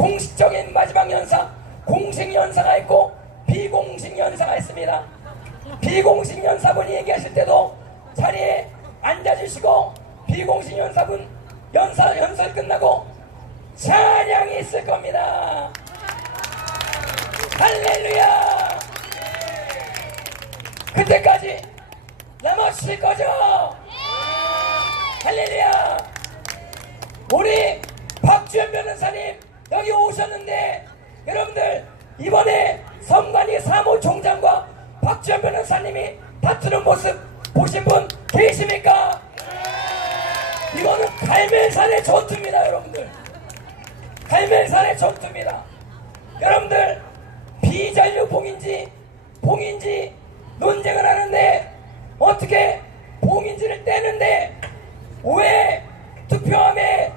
공식적인 마지막 연사, 공식 연사가 있고 비공식 연사가 있습니다. 비공식 연사분이 얘기하실 때도 자리에 앉아주시고, 비공식 연사분 연설 끝나고 찬양이 있을 겁니다. 할렐루야. 그때까지 남아주실 거죠? 할렐루야. 우리 박주현 변호사님 여기 오셨는데, 여러분들 이번에 선관위 사무총장과 박주현 변호사님이 다투는 모습 보신 분 계십니까? 이거는 갈멜산의 전투입니다. 여러분들, 갈멜산의 전투입니다. 여러분들, 비잔류 봉인지 논쟁을 하는데, 어떻게 봉인지를 떼는데 왜 투표함에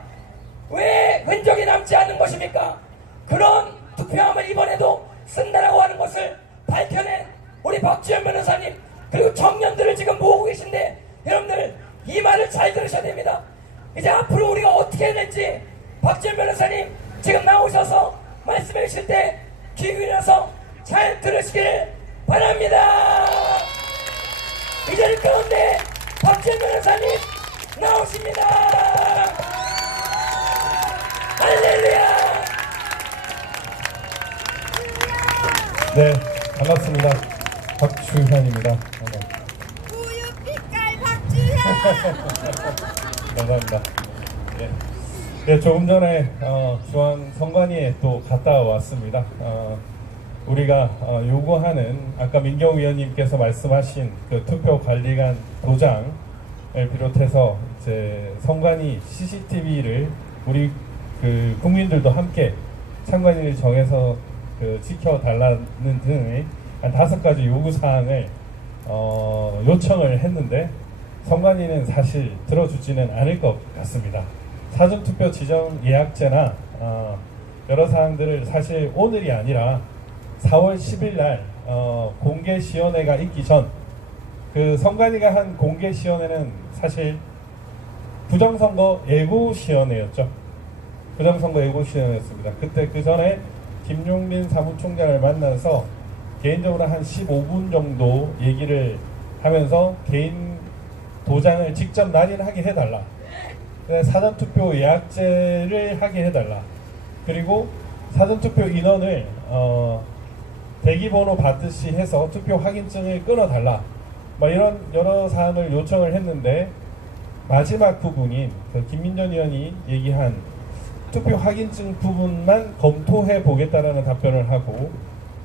왜 흔적이 남지 않은 것입니까? 그런 투표함을 이번에도 쓴다라고 하는 것을 밝혀낸 우리 박주현 변호사님, 그리고 청년들을 지금 모으고 계신데, 여러분들 이 말을 잘 들으셔야 됩니다. 이제 앞으로 우리가 어떻게 해야 될지 박주현 변호사님 지금 나오셔서 말씀해 주실 때 귀 기울여서 잘 들으시길 바랍니다. 이 자리 가운데 박주현 변호사님 나오십니다. 할렐루야. 네, 반갑습니다. 박주현입니다. 우유 빛깔 박주현. 감사합니다. 네, 조금 전에 중앙 선관위에 또 갔다 왔습니다. 우리가 요구하는, 아까 민경우 위원님께서 말씀하신 그 투표관리관 도장을 비롯해서 이제 선관위 CCTV를 우리 그 국민들도 함께 참관인을 정해서 지켜달라는 등의 한 5가지 요구사항을 요청을 했는데, 선관위는 사실 들어주지는 않을 것 같습니다. 사전투표 지정 예약제나 여러 사항들을 사실 오늘이 아니라 4월 10일 날 공개시연회가 있기 전, 그 선관위가 한 공개시연회는 사실 부정선거 예고시연회였죠. 부정선거 예고시연회였습니다. 그때 그 전에 김용민 사무총장을 만나서 개인적으로 한 15분 정도 얘기를 하면서 개인 도장을 직접 날인하게 해달라, 사전투표 예약제를 하게 해달라, 그리고 사전투표 인원을 대기번호 받듯이 해서 투표 확인증을 끊어달라, 이런 여러 사항을 요청을 했는데, 마지막 부분인 그 김민전 의원이 얘기한 투표 확인증 부분만 검토해 보겠다라는 답변을 하고,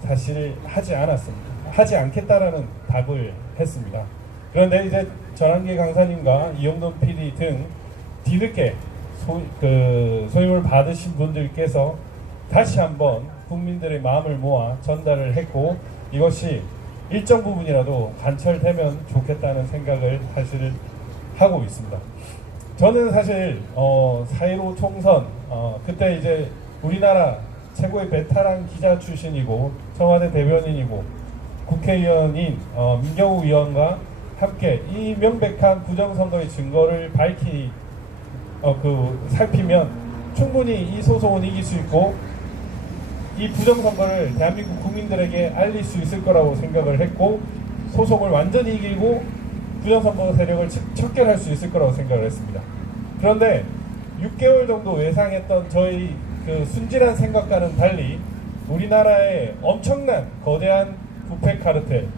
사실 하지 않았습니다. 하지 않겠다라는 답을 했습니다. 그런데 이제 전한계 강사님과 이영돈 PD 등 뒤늦게 소임을 받으신 분들께서 다시 한번 국민들의 마음을 모아 전달을 했고, 이것이 일정 부분이라도 관철되면 좋겠다는 생각을 사실 하고 있습니다. 저는 사실 4.15 총선 그때 이제 우리나라 최고의 베테랑 기자 출신이고 청와대 대변인이고 국회의원인 민경우 의원과 함께 이 명백한 부정선거의 증거를 살피면 충분히 이 소송은 이길 수 있고, 이 부정선거를 대한민국 국민들에게 알릴 수 있을 거라고 생각을 했고, 소송을 완전히 이기고 부정선거 세력을 척결할 수 있을 거라고 생각을 했습니다. 그런데 6개월 정도 예상했던 저희 그 순진한 생각과는 달리, 우리나라에 엄청난 거대한 부패 카르텔,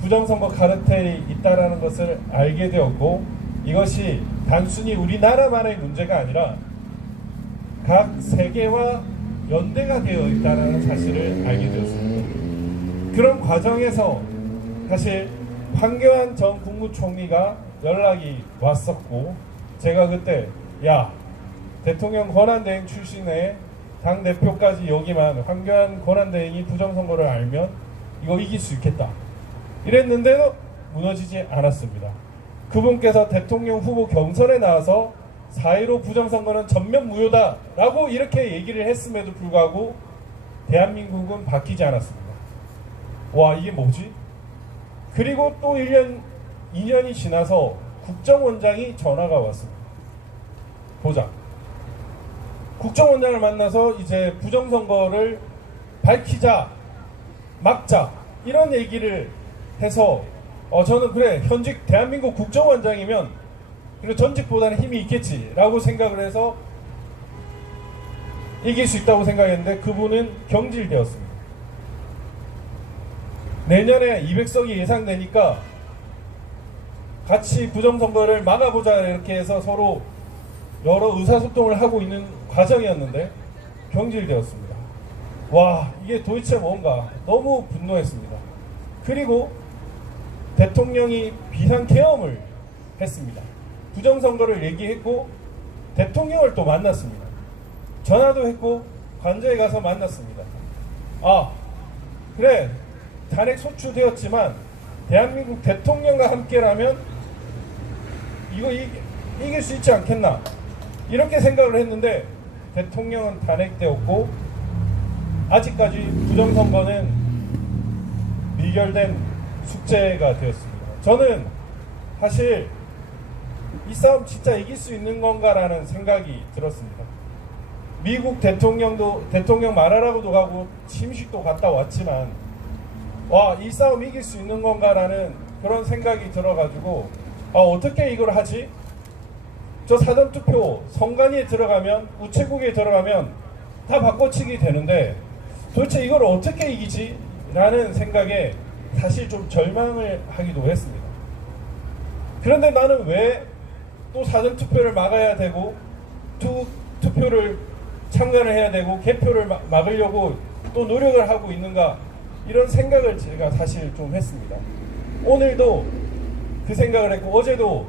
부정선거 카르텔이 있다라는 것을 알게 되었고, 이것이 단순히 우리나라만의 문제가 아니라 각 세계와 연대가 되어 있다는 사실을 알게 되었습니다. 그런 과정에서 사실 황교안 전 국무총리가 연락이 왔었고, 제가 그때 대통령 권한대행 출신의 당대표까지 여기만 황교안 권한대행이 부정선거를 알면 이거 이길 수 있겠다 이랬는데도 무너지지 않았습니다. 그분께서 대통령 후보 경선에 나와서 4.15 부정선거는 전면 무효다 라고 이렇게 얘기를 했음에도 불구하고 대한민국은 바뀌지 않았습니다. 와, 이게 뭐지? 그리고 또 1년, 2년이 지나서 국정원장이 전화가 왔습니다. 보자, 국정원장을 만나서 이제 부정선거를 밝히자, 막자 이런 얘기를 해서 저는 그래 현직 대한민국 국정원장이면 그리고 전직보다는 힘이 있겠지라고 생각을 해서 이길 수 있다고 생각했는데 그분은 경질되었습니다. 내년에 200석이 예상되니까 같이 부정선거를 막아보자 이렇게 해서 서로 여러 의사소통을 하고 있는 과정이었는데 경질되었습니다. 와, 이게 도대체 뭔가 너무 분노했습니다. 그리고 대통령이 비상계엄을 했습니다. 부정선거를 얘기했고 대통령을 또 만났습니다. 전화도 했고 관저에 가서 만났습니다. 아, 그래 탄핵 소추되었지만 대한민국 대통령과 함께라면 이거 이길 수 있지 않겠나 이렇게 생각을 했는데 대통령은 탄핵되었고 아직까지 부정선거는 미결된 숙제가 되었습니다. 저는 사실 이 싸움 진짜 이길 수 있는 건가라는 생각이 들었습니다. 미국 대통령도 대통령 말하라고도 가고 침식도 갔다 왔지만 와, 이 싸움 이길 수 있는 건가라는 그런 생각이 들어가지고 어떻게 이걸 하지? 저 사전투표 선관위에 들어가면 우체국에 들어가면 다 바꿔치기 되는데 도대체 이걸 어떻게 이기지? 라는 생각에 사실 좀 절망을 하기도 했습니다. 그런데 나는 왜 또 사전투표를 막아야 되고 투표를 참관을 해야 되고 개표를 막으려고 또 노력을 하고 있는가 이런 생각을 제가 사실 좀 했습니다. 오늘도 그 생각을 했고 어제도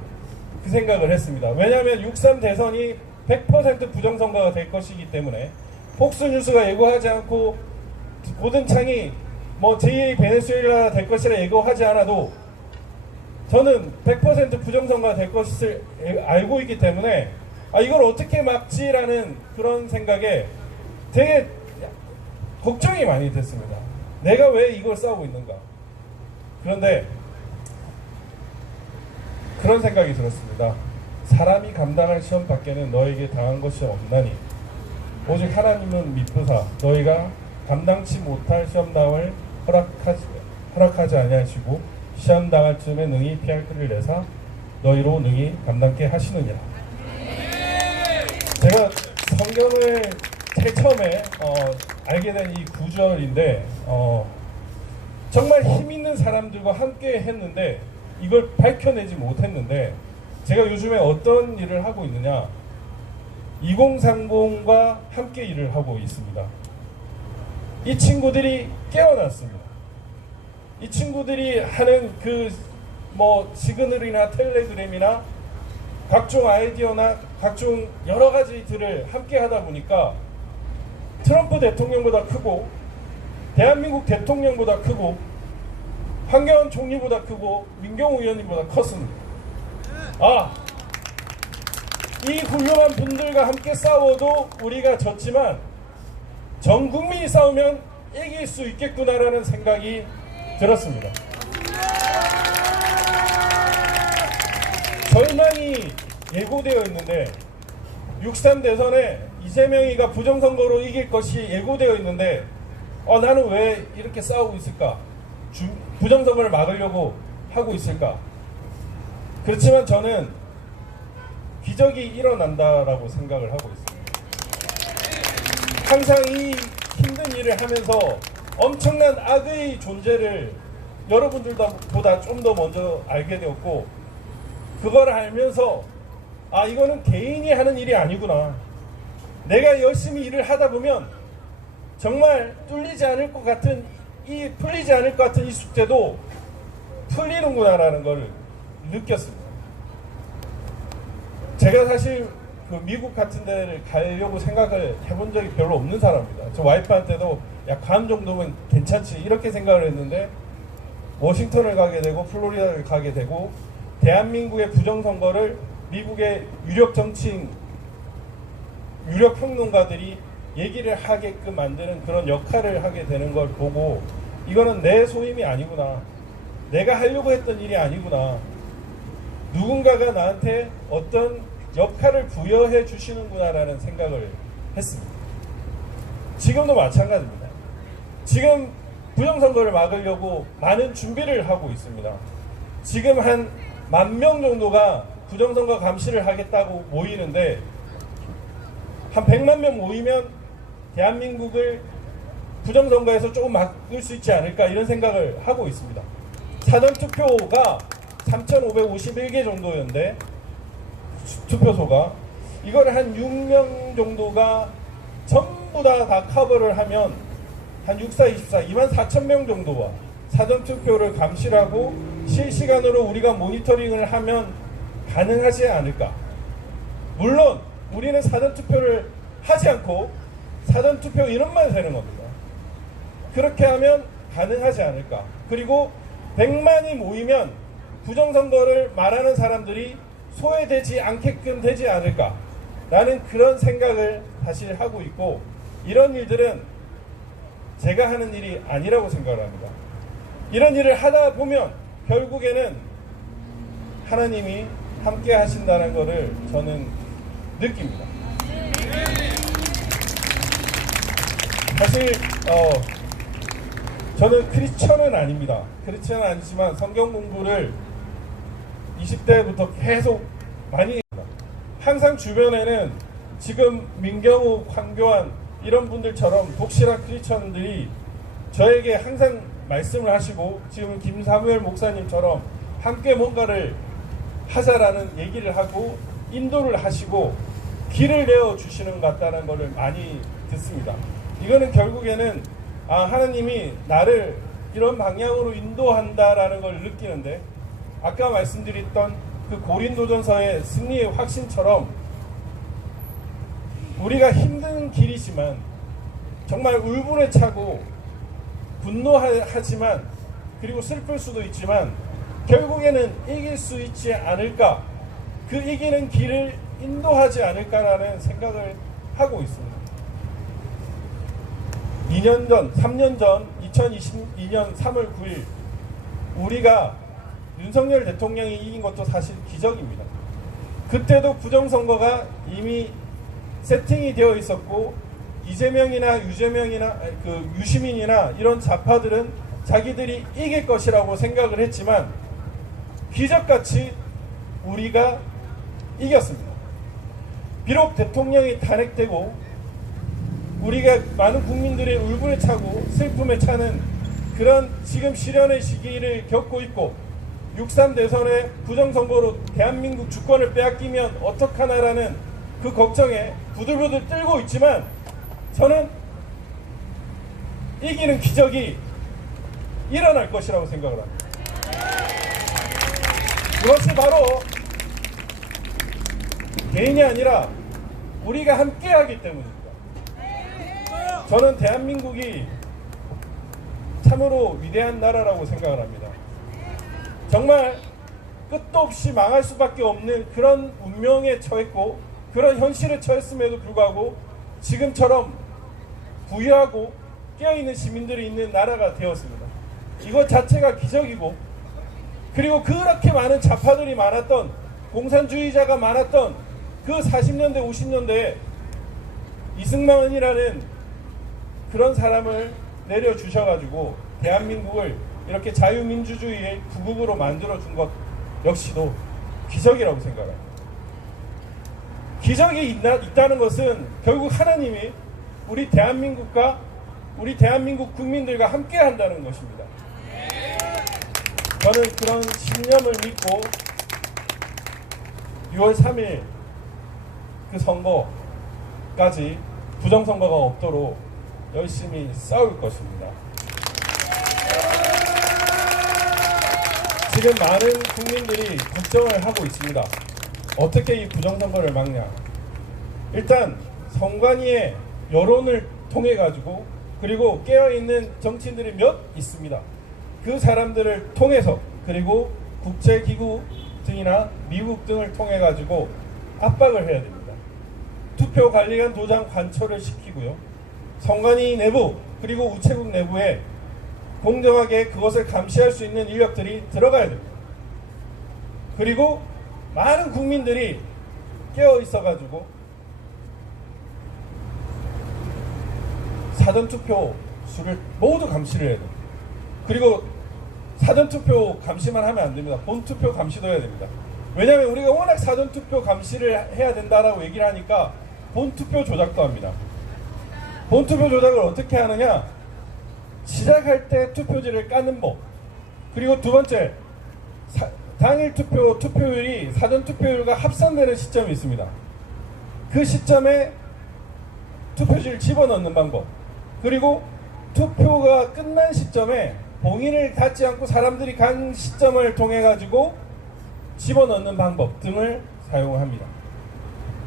그 생각을 했습니다. 왜냐하면 6.3 대선이 100% 부정선거가 될 것이기 때문에 폭스뉴스가 예고하지 않고 고든창이 뭐 제2의 베네수엘라 될 것이라 예고하지 않아도 저는 100% 부정선거가 될 것을 알고 있기 때문에 이걸 어떻게 막지라는 그런 생각에 되게 걱정이 많이 됐습니다. 내가 왜 이걸 싸우고 있는가. 그런데 그런 생각이 들었습니다. 사람이 감당할 시험 밖에는 너에게 당한 것이 없나니 오직 하나님은 미쁘사 너희가 감당치 못할 시험당을 허락하지 아니하시고 시험 당할 즈음에 능히 피할 길을 내사 너희로 능히 감당케 하시느니라. 제가 성경을 제일 처음에 알게 된 이 구절인데 정말 힘 있는 사람들과 함께 했는데 이걸 밝혀내지 못했는데 제가 요즘에 어떤 일을 하고 있느냐 2030과 함께 일을 하고 있습니다. 이 친구들이 깨어났습니다. 이 친구들이 하는 그 뭐 시그널이나 텔레그램이나 각종 아이디어나 각종 여러 가지들을 함께 하다 보니까 트럼프 대통령보다 크고 대한민국 대통령보다 크고 황교안 총리보다 크고 민경우 의원님보다 컸습니다. 이 훌륭한 분들과 함께 싸워도 우리가 졌지만 전 국민이 싸우면 이길 수 있겠구나라는 생각이 들었습니다. 절망이 예고되어 있는데 6.3 대선에 이재명이가 부정선거로 이길 것이 예고되어 있는데 나는 왜 이렇게 싸우고 있을까? 부정선거를 막으려고 하고 있을까? 그렇지만 저는 기적이 일어난다라고 생각을 하고 있습니다. 항상 이 힘든 일을 하면서 엄청난 악의 존재를 여러분들보다 좀 더 먼저 알게 되었고 그걸 알면서 이거는 개인이 하는 일이 아니구나. 내가 열심히 일을 하다 보면 정말 풀리지 않을 것 같은 이 숙제도 풀리는구나라는 걸 느꼈습니다. 제가 사실 그 미국 같은 데를 가려고 생각을 해본 적이 별로 없는 사람입니다. 저 와이프한테도 야, 감 정도면 괜찮지 이렇게 생각을 했는데 워싱턴을 가게 되고 플로리다를 가게 되고 대한민국의 부정선거를 미국의 유력 정치인, 유력 평론가들이 얘기를 하게끔 만드는 그런 역할을 하게 되는 걸 보고 이거는 내 소임이 아니구나. 내가 하려고 했던 일이 아니구나. 누군가가 나한테 어떤 역할을 부여해 주시는구나라는 생각을 했습니다. 지금도 마찬가지입니다. 지금 부정선거를 막으려고 많은 준비를 하고 있습니다. 지금 한 10,000명 정도가 부정선거 감시를 하겠다고 모이는데 한 100만 명 모이면 대한민국을 부정선거에서 조금 막을 수 있지 않을까 이런 생각을 하고 있습니다. 사전투표가 3,551개 정도였는데 투표소가 이걸 한 6명 정도가 전부 다 커버를 하면 한 64, 24, 24,000명 정도와 사전투표를 감시를 하고 실시간으로 우리가 모니터링을 하면 가능하지 않을까. 물론 우리는 사전투표를 하지 않고 사전투표 인원만 세는 겁니다. 그렇게 하면 가능하지 않을까. 그리고 100만이 모이면 부정선거를 말하는 사람들이 소외되지 않게끔 되지 않을까 라는 그런 생각을 사실 하고 있고, 이런 일들은 제가 하는 일이 아니라고 생각을 합니다. 이런 일을 하다 보면 결국에는 하나님이 함께 하신다는 것을 저는 느낍니다. 사실 저는 크리스천은 아닙니다. 크리스천은 아니지만 성경 공부를 20대부터 계속 많이 합니다. 항상 주변에는 지금 민경욱, 황교안 이런 분들처럼 독실한 크리스천들이 저에게 항상 말씀을 하시고, 지금 김사무엘 목사님처럼 함께 뭔가를 하자라는 얘기를 하고 인도를 하시고 길을 내어주시는 것 같다는 것을 많이 듣습니다. 이거는 결국에는 하나님이 나를 이런 방향으로 인도한다라는 걸 느끼는데, 아까 말씀드렸던 그 고린도전서의 승리의 확신처럼 우리가 힘든 길이지만 정말 울분에 차고 분노하지만 그리고 슬플 수도 있지만 결국에는 이길 수 있지 않을까, 그 이기는 길을 인도하지 않을까라는 생각을 하고 있습니다. 2년 전, 3년 전 2022년 3월 9일 우리가 윤석열 대통령이 이긴 것도 사실 기적입니다. 그때도 부정선거가 이미 세팅이 되어 있었고 이재명이나 유시민이나 이런 좌파들은 자기들이 이길 것이라고 생각을 했지만 기적같이 우리가 이겼습니다. 비록 대통령이 탄핵되고 우리가 많은 국민들의 울분에 차고 슬픔에 차는 그런 지금 시련의 시기를 겪고 있고, 6.3 대선의 부정선거로 대한민국 주권을 빼앗기면 어떡하나라는 그 걱정에 부들부들 떨고 있지만, 저는 이기는 기적이 일어날 것이라고 생각을 합니다. 그것이 바로 개인이 아니라 우리가 함께하기 때문입니다. 저는 대한민국이 참으로 위대한 나라라고 생각을 합니다. 정말 끝도 없이 망할 수밖에 없는 그런 운명에 처했고 그런 현실에 처했음에도 불구하고 지금처럼 부유하고 깨어있는 시민들이 있는 나라가 되었습니다. 이것 자체가 기적이고, 그리고 그렇게 많은 좌파들이 많았던, 공산주의자가 많았던 그 40년대 50년대에 이승만이라는 그런 사람을 내려주셔가지고 대한민국을 이렇게 자유민주주의의 구국으로 만들어준 것 역시도 기적이라고 생각합니다. 기적이 있다는 것은 결국 하나님이 우리 대한민국과 우리 대한민국 국민들과 함께 한다는 것입니다. 저는 그런 신념을 믿고 6월 3일 그 선거까지 부정선거가 없도록 열심히 싸울 것입니다. 지금 많은 국민들이 걱정을 하고 있습니다. 어떻게 이 부정선거를 막냐. 일단 선관위의 여론을 통해 가지고, 그리고 깨어있는 정치인들이 몇 있습니다. 그 사람들을 통해서, 그리고 국제기구 등이나 미국 등을 통해 가지고 압박을 해야 됩니다. 투표관리관 도장 관철을 시키고요. 선관위 내부 그리고 우체국 내부에 공정하게 그것을 감시할 수 있는 인력들이 들어가야 됩니다. 그리고 많은 국민들이 깨어 있어가지고 사전투표 수를 모두 감시를 해야 돼요. 그리고 사전투표 감시만 하면 안 됩니다. 본투표 감시도 해야 됩니다. 왜냐하면 우리가 워낙 사전투표 감시를 해야 된다라고 얘기를 하니까 본투표 조작도 합니다. 본투표 조작을 어떻게 하느냐, 시작할 때 투표지를 까는 법, 그리고 두 번째, 당일 투표율이 사전 투표율과 합산되는 시점이 있습니다. 그 시점에 투표지를 집어넣는 방법, 그리고 투표가 끝난 시점에 봉인을 닫지 않고 사람들이 간 시점을 통해 가지고 집어넣는 방법 등을 사용합니다.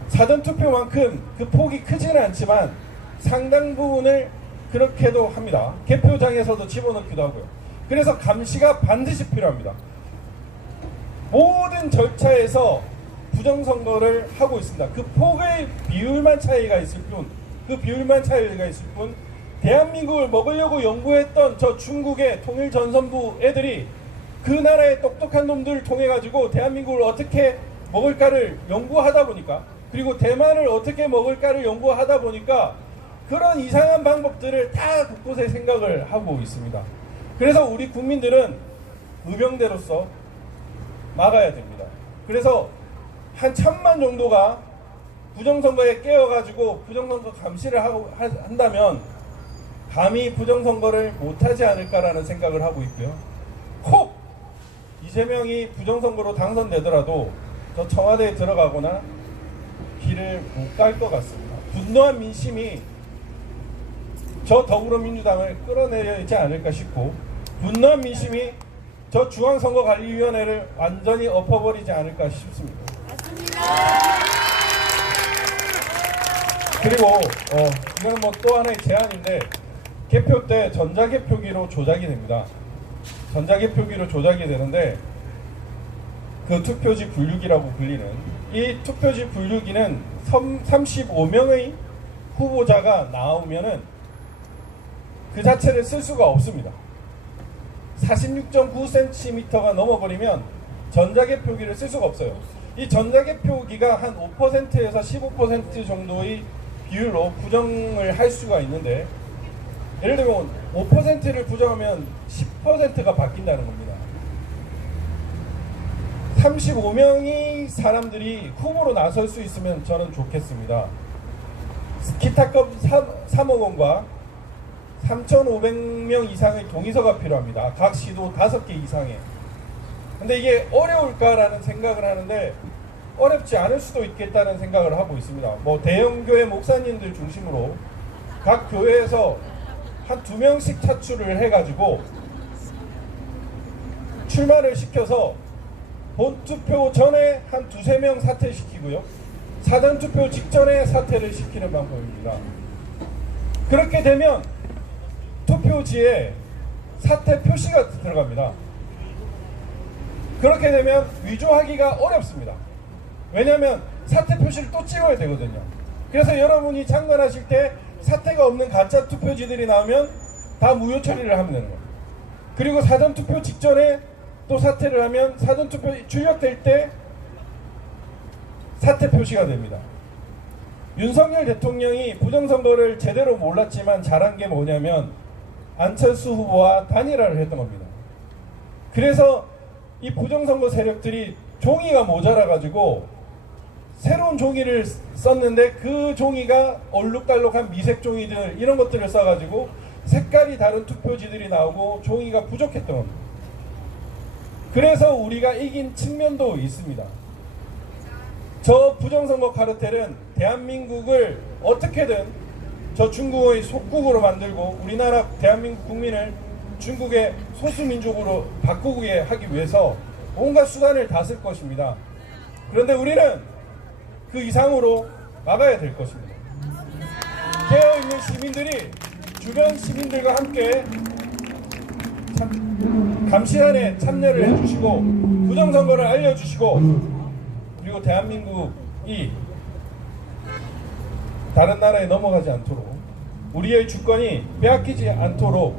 사전 투표만큼 그 폭이 크지는 않지만 상당 부분을 그렇게도 합니다. 개표장에서도 집어넣기도 하고요. 그래서 감시가 반드시 필요합니다. 모든 절차에서 부정선거를 하고 있습니다. 그 폭의 비율만 차이가 있을 뿐, 대한민국을 먹으려고 연구했던 저 중국의 통일전선부 애들이 그 나라의 똑똑한 놈들을 통해 가지고 대한민국을 어떻게 먹을까를 연구하다 보니까, 그리고 대만을 어떻게 먹을까를 연구하다 보니까 그런 이상한 방법들을 다 곳곳에 생각을 하고 있습니다. 그래서 우리 국민들은 의병대로서 막아야 됩니다. 그래서 한 1000만 정도가 부정선거에 깨어가지고 부정선거 감시를 한다면 감히 부정선거를 못하지 않을까라는 생각을 하고 있고요. 혹 이재명이 부정선거로 당선되더라도 저 청와대에 들어가거나 길을 못 갈 것 같습니다. 분노한 민심이 저 더불어민주당을 끌어내리지 않을까 싶고, 분노한 민심이 저 중앙선거관리위원회를 완전히 엎어버리지 않을까 싶습니다. 맞습니다. 그리고 이건 뭐 또 하나의 제안인데, 개표 때 전자개표기로 조작이 됩니다. 전자개표기로 조작이 되는데 그 투표지 분류기라고 불리는 이 투표지 분류기는 35명의 후보자가 나오면은 그 자체를 쓸 수가 없습니다. 46.9cm가 넘어버리면 전자개표기를 쓸 수가 없어요. 이 전자개표기가 한 5%에서 15% 정도의 비율로 부정을 할 수가 있는데, 예를 들면 5%를 부정하면 10%가 바뀐다는 겁니다. 35명의 사람들이 후보로 나설 수 있으면 저는 좋겠습니다. 기타급 3억 원과 3,500명 이상의 동의서가 필요합니다. 각 시도 5개 이상의. 근데 이게 어려울까라는 생각을 하는데 어렵지 않을 수도 있겠다는 생각을 하고 있습니다. 뭐 대형교회 목사님들 중심으로 각 교회에서 한 2명씩 차출을 해가지고 출마를 시켜서 본투표 전에 한 2-3명 사퇴시키고요, 사전투표 직전에 사퇴를 시키는 방법입니다. 그렇게 되면 투표지에 사퇴 표시가 들어갑니다. 그렇게 되면 위조하기가 어렵습니다. 왜냐하면 사퇴 표시를 또 찍어야 되거든요. 그래서 여러분이 참관하실 때 사퇴가 없는 가짜 투표지들이 나오면 다 무효 처리를 하면 되는 거예요. 그리고 사전투표 직전에 또 사퇴를 하면 사전투표 출력될 때 사퇴 표시가 됩니다. 윤석열 대통령이 부정선거를 제대로 몰랐지만 잘한 게 뭐냐면 안철수 후보와 단일화를 했던 겁니다. 그래서 이 부정선거 세력들이 종이가 모자라가지고 새로운 종이를 썼는데 그 종이가 얼룩달룩한 미색 종이들 이런 것들을 써가지고 색깔이 다른 투표지들이 나오고 종이가 부족했던 겁니다. 그래서 우리가 이긴 측면도 있습니다. 저 부정선거 카르텔은 대한민국을 어떻게든 저 중국의 속국으로 만들고 우리나라 대한민국 국민을 중국의 소수민족으로 바꾸게 하기 위해서 온갖 수단을 다 쓸 것입니다. 그런데 우리는 그 이상으로 막아야 될 것입니다. 깨어있는 시민들이 주변 시민들과 함께 감시단에 참여를 해주시고 부정선거를 알려주시고, 그리고 대한민국이 다른 나라에 넘어가지 않도록 우리의 주권이 빼앗기지 않도록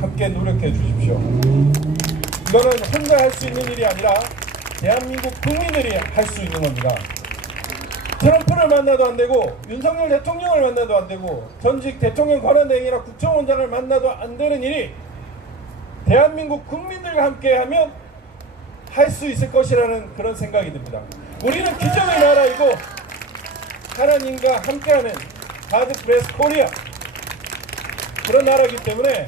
함께 노력해 주십시오. 이거는 혼자 할 수 있는 일이 아니라 대한민국 국민들이 할 수 있는 겁니다. 트럼프를 만나도 안 되고 윤석열 대통령을 만나도 안 되고 전직 대통령 권한대행이나 국정원장을 만나도 안 되는 일이 대한민국 국민들과 함께하면 할 수 있을 것이라는 그런 생각이 듭니다. 우리는 기적의 나라이고 하나님과 함께하는 가드 프레스 코리아 그런 나라이기 때문에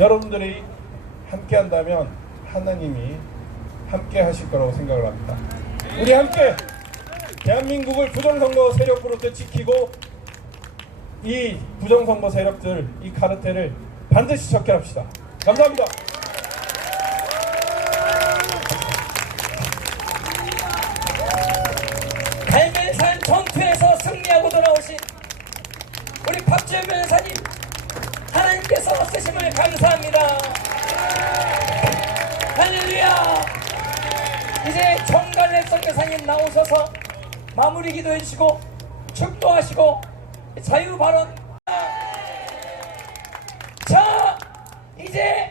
여러분들이 함께한다면 하나님이 함께 하실 거라고 생각을 합니다. 우리 함께 대한민국을 부정선거 세력으로부터 지키고 이 부정선거 세력들, 이 카르텔을 반드시 적결합시다. 감사합니다. 갈멜산 전투에서 승리하고 돌아오신 우리 박주현 변호사님, 하나님께서 쓰심을 감사합니다. 할렐루야. 이제 정갈래 선교사님 나오셔서 마무리 기도해 주시고 축도하시고 자유 발언. 자, 이제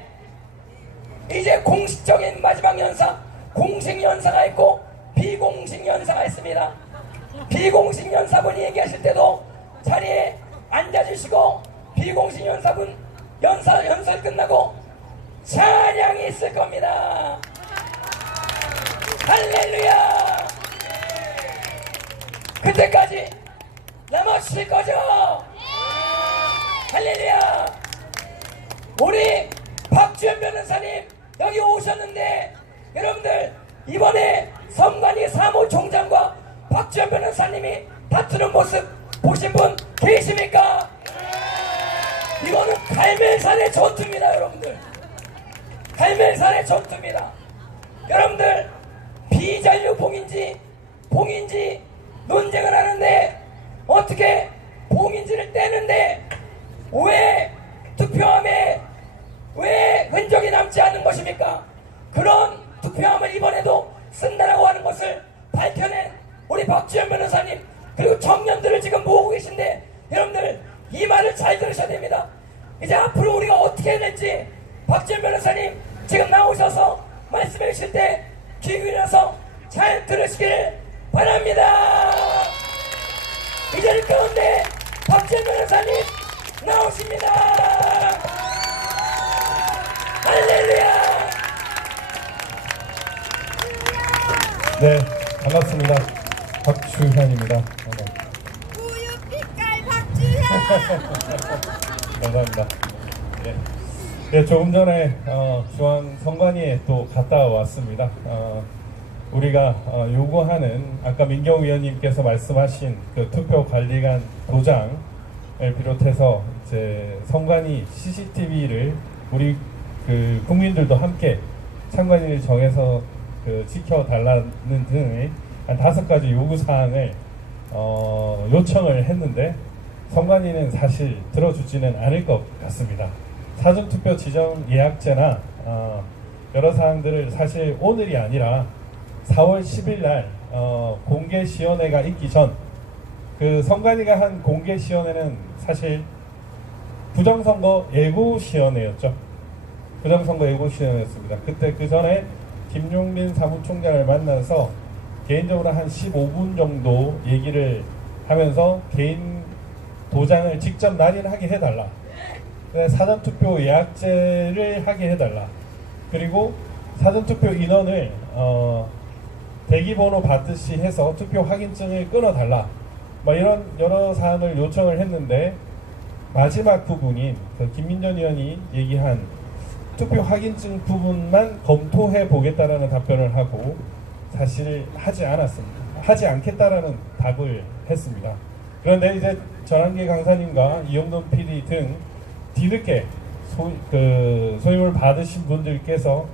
공식적인 마지막 연사, 공식 연사가 있고 비공식 연사가 있습니다. 비공식 연사분이 얘기하실 때도 자리에 앉아주시고, 비공식 연사분 연설 끝나고 찬양이 있을 겁니다. 할렐루야. 그때까지 남아주실 거죠? 할렐루야. 우리 박주현 변호사님 여기 오셨는데, 여러분들 이번에 선관위 사무총장과 박주현 변호사님이 다투는 모습 보신 분 계십니까? 이거는 갈멜산의 전투입니다. 여러분들, 갈멜산의 전투입니다. 여러분들, 비잔류 봉인지 논쟁을 하는데 어떻게 봉인지를 떼는데 왜 투표함에 왜 흔적이 남지 않은 것입니까? 그런 투표함을 이번에도 쓴다라고 하는 것을 밝혀낸 우리 박주현 변호사님, 그리고 청년들을 지금 모으고 계신데, 여러분들 이 말을 잘 들으셔야 됩니다. 이제 앞으로 우리가 어떻게 해야 될지 박주현 변호사님 지금 나오셔서 말씀해 주실 때 귀 기울여서 잘 들으시길 바랍니다. 이 자리 가운데 박주현 변호사님 나오십니다. 할렐루야. 네, 반갑습니다. 박주현입니다. 우유 빛깔 박주현. 감사합니다. 네, 조금 전에 중앙 선관위에 또 갔다 왔습니다. 우리가 요구하는 아까 민경우 위원님께서 말씀하신 그 투표 관리관 도장을 비롯해서 이제 선관위 CCTV를 우리 그 국민들도 함께 참관인을 정해서 그 지켜달라는 등의 한 5가지 요구사항을 요청을 했는데 선관위는 사실 들어주지는 않을 것 같습니다. 사전투표 지정 예약제나 여러 사항들을 사실 오늘이 아니라 4월 10일 날 공개시연회가 있기 전, 그 선관위가 한 공개시연회는 사실 부정선거 예고시연회였죠. 부정선거 예고시연회였습니다. 그때 그 전에 김용민 사무총장을 만나서 개인적으로 한 15분 정도 얘기를 하면서 개인 도장을 직접 날인하게 해달라, 사전투표 예약제를 하게 해달라, 그리고 사전투표 인원을 대기번호 받듯이 해서 투표 확인증을 끊어달라, 이런 여러 사항을 요청을 했는데, 마지막 부분인 그 김민전 의원이 얘기한 투표 확인증 부분만 검토해 보겠다라는 답변을 하고 사실 하지 않았습니다. 하지 않겠다라는 답을 했습니다. 그런데 이제 전한계 강사님과 이영돈 PD 등 뒤늦게 소임을 받으신 분들께서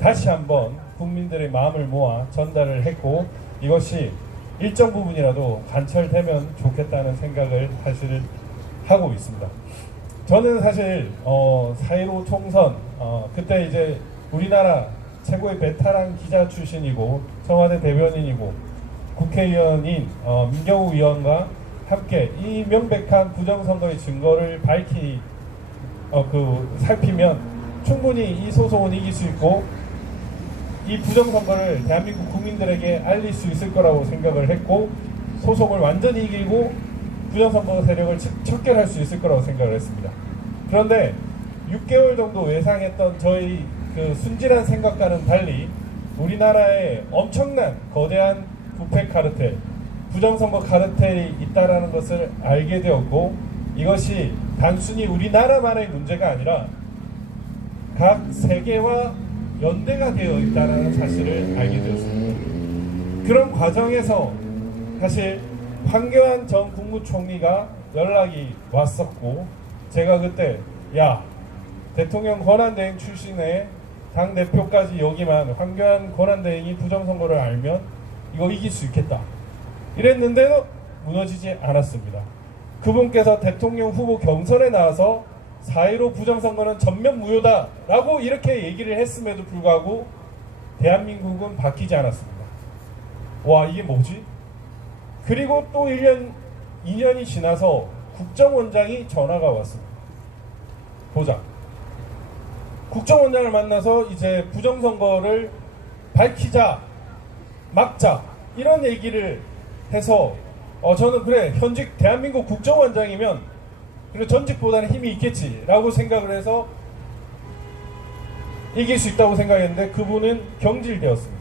다시 한번 국민들의 마음을 모아 전달을 했고, 이것이 일정 부분이라도 관철되면 좋겠다는 생각을 사실 하고 있습니다. 저는 사실 4.15 총선 그때 이제 우리나라 최고의 베테랑 기자 출신이고 청와대 대변인이고 국회의원인 민경우 의원과 함께 이 명백한 부정선거의 증거를 살피면 충분히 이 소송은 이길 수 있고 이 부정선거를 대한민국 국민들에게 알릴 수 있을 거라고 생각을 했고 소속을 완전히 이기고 부정선거 세력을 척결할 수 있을 거라고 생각을 했습니다. 그런데 6개월 정도 예상했던 저희 그 순진한 생각과는 달리 우리나라에 엄청난 거대한 부패 카르텔, 부정선거 카르텔이 있다는 것을 알게 되었고 이것이 단순히 우리나라만의 문제가 아니라 각 세계와 연대가 되어 있다는 사실을 알게 되었습니다. 그런 과정에서 사실 황교안 전 국무총리가 연락이 왔었고 제가 그때 야 대통령 권한대행 출신의 당대표까지 여기만 황교안 권한대행이 부정선거를 알면 이거 이길 수 있겠다 이랬는데도 무너지지 않았습니다. 그분께서 대통령 후보 경선에 나와서 4.15 부정선거는 전면 무효다 라고 이렇게 얘기를 했음에도 불구하고 대한민국은 바뀌지 않았습니다. 와 이게 뭐지? 그리고 또 2년이 지나서 국정원장이 전화가 왔습니다. 보자. 국정원장을 만나서 이제 부정선거를 밝히자, 막자 이런 얘기를 해서 저는 그래 현직 대한민국 국정원장이면 그리고 전직보다는 힘이 있겠지라고 생각을 해서 이길 수 있다고 생각했는데 그분은 경질되었습니다.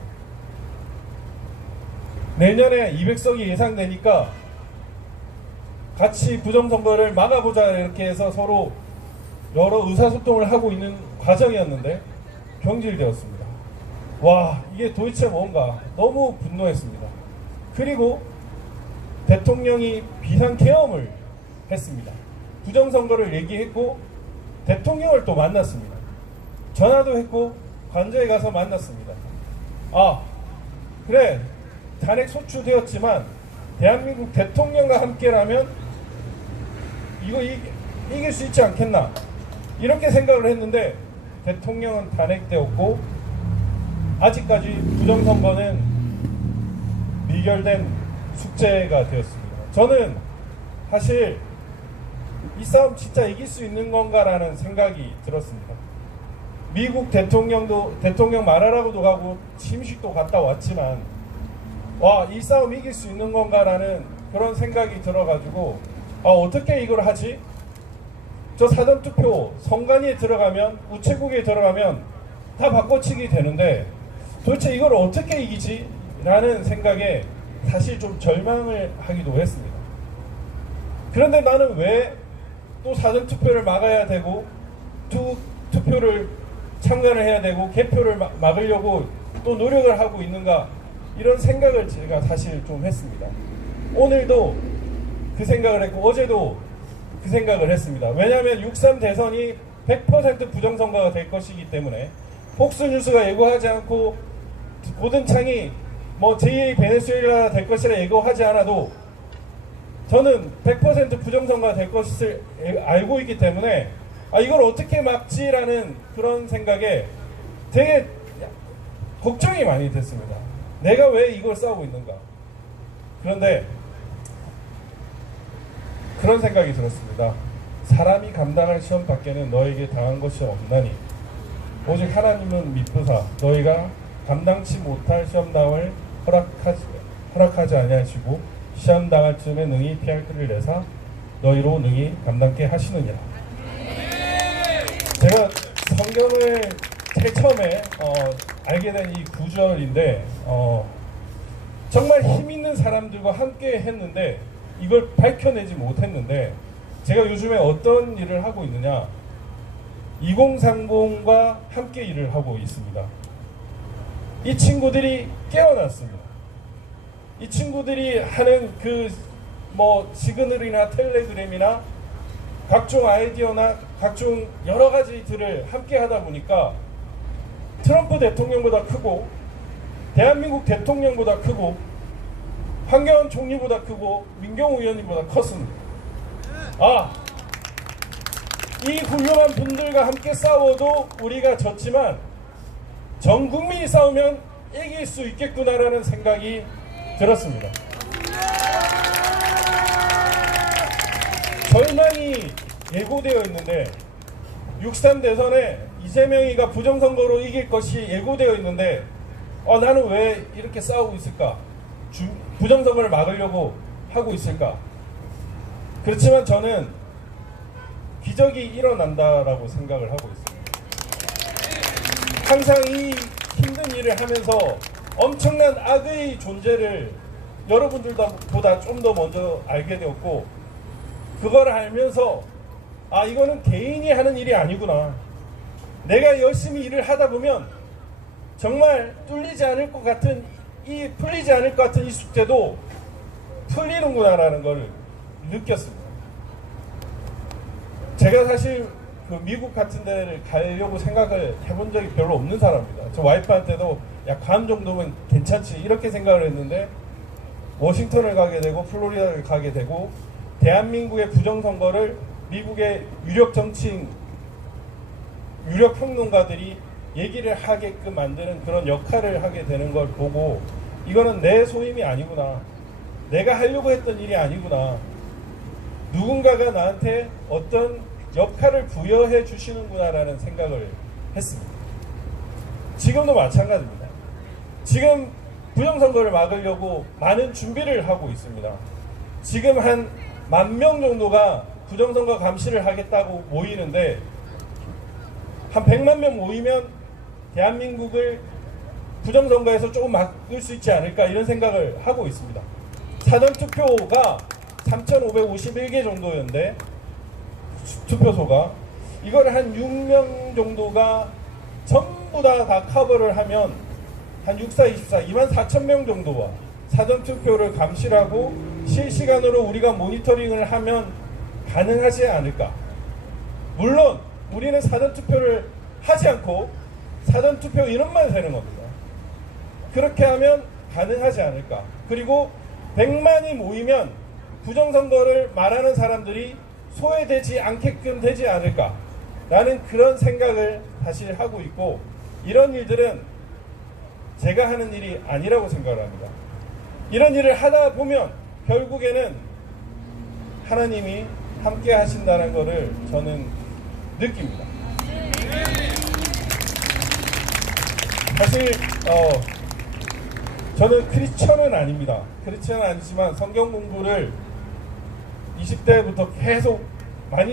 내년에 200석이 예상되니까 같이 부정선거를 막아보자 이렇게 해서 서로 여러 의사소통을 하고 있는 과정이었는데 경질되었습니다. 와 이게 도대체 뭔가 너무 분노했습니다. 그리고 대통령이 비상계엄을 했습니다. 부정선거를 얘기했고 대통령을 또 만났습니다. 전화도 했고 관저에 가서 만났습니다. 아 그래 탄핵 소추되었지만 대한민국 대통령과 함께라면 이거 이길 수 있지 않겠나 이렇게 생각을 했는데 대통령은 탄핵되었고 아직까지 부정선거는 미결된 숙제가 되었습니다. 저는 사실 이 싸움 진짜 이길 수 있는 건가라는 생각이 들었습니다. 미국 대통령도 대통령 말하라고도 가고 침식도 갔다 왔지만 와 이 싸움 이길 수 있는 건가라는 그런 생각이 들어가지고 어떻게 이걸 하지? 저 사전투표 선관위에 들어가면 우체국에 들어가면 다 바꿔치기 되는데 도대체 이걸 어떻게 이기지? 라는 생각에 사실 좀 절망을 하기도 했습니다. 그런데 나는 왜 또 사전투표를 막아야 되고 투표를 참관을 해야 되고 개표를 막으려고 또 노력을 하고 있는가 이런 생각을 제가 사실 좀 했습니다. 오늘도 그 생각을 했고 어제도 그 생각을 했습니다. 왜냐하면 6.3 대선이 100% 부정선거가 될 것이기 때문에 폭스뉴스가 예고하지 않고 고든창이 뭐 제2의 베네수엘라 될 것이라 예고하지 않아도 저는 100% 부정선거가 될 것을 알고 있기 때문에 이걸 어떻게 막지라는 그런 생각에 되게 걱정이 많이 됐습니다. 내가 왜 이걸 싸우고 있는가. 그런데 그런 생각이 들었습니다. 사람이 감당할 시험 밖에는 너에게 당한 것이 없나니 오직 하나님은 미쁘사 너희가 감당치 못할 시험당을 허락하지 아니하시고 시험 당할 즈음에 능히 피할 길을 내사 너희로 능히 감당케 하시느니라. 제가 성경을 제일 처음에 알게 된 이 구절인데 정말 힘 있는 사람들과 함께 했는데 이걸 밝혀내지 못했는데 제가 요즘에 어떤 일을 하고 있느냐 2030과 함께 일을 하고 있습니다. 이 친구들이 깨어났습니다. 이 친구들이 하는 그 뭐 시그널이나 텔레그램이나 각종 아이디어나 각종 여러 가지들을 함께 하다 보니까 트럼프 대통령보다 크고 대한민국 대통령보다 크고 황교안 총리보다 크고 민경우 의원님보다 컸습니다. 이 훌륭한 분들과 함께 싸워도 우리가 졌지만 전 국민이 싸우면 이길 수 있겠구나라는 생각이 들었습니다. 절망이 예고되어 있는데 6.3 대선에 이재명이가 부정선거로 이길 것이 예고되어 있는데 나는 왜 이렇게 싸우고 있을까? 부정선거를 막으려고 하고 있을까? 그렇지만 저는 기적이 일어난다라고 생각을 하고 있습니다. 항상 이 힘든 일을 하면서 엄청난 악의 존재를 여러분들보다 좀 더 먼저 알게 되었고, 그걸 알면서 이거는 개인이 하는 일이 아니구나. 내가 열심히 일을 하다 보면 정말 풀리지 않을 것 같은 이 숙제도 풀리는구나라는 걸 느꼈습니다. 제가 사실 그 미국 같은 데를 가려고 생각을 해본 적이 별로 없는 사람입니다. 저 와이프한테도 야, 감 정도면 괜찮지 이렇게 생각을 했는데, 워싱턴을 가게 되고 플로리다를 가게 되고 대한민국의 부정선거를 미국의 유력 정치인, 유력 평론가들이 얘기를 하게끔 만드는 그런 역할을 하게 되는 걸 보고, 이거는 내 소임이 아니구나, 내가 하려고 했던 일이 아니구나, 누군가가 나한테 어떤 역할을 부여해 주시는구나라는 생각을 했습니다. 지금도 마찬가지입니다. 지금 부정선거를 막으려고 많은 준비를 하고 있습니다. 지금 한 10,000명 정도가 부정선거 감시를 하겠다고 모이는데, 한 100만 명 모이면 대한민국을 부정선거에서 조금 막을 수 있지 않을까, 이런 생각을 하고 있습니다. 사전투표가 3,551개 정도였는데, 투표소가 이걸 한 6명 정도가 전부 다 커버를 하면 한 6424 24,000명 정도와 사전투표를 감시하고 실시간으로 우리가 모니터링을 하면 가능하지 않을까. 물론 우리는 사전투표를 하지 않고 사전투표 인원만 세는 겁니다. 그렇게 하면 가능하지 않을까. 그리고 100만이 모이면 부정선거를 말하는 사람들이 소외되지 않게끔 되지 않을까 라는 그런 생각을 사실 하고 있고, 이런 일들은 제가 하는 일이 아니라고 생각을 합니다. 이런 일을 하다 보면 결국에는 하나님이 함께 하신다는 것을 저는 느낍니다. 사실 저는 크리스천은 아닙니다. 크리스천은 아니지만 성경 공부를 20대부터 계속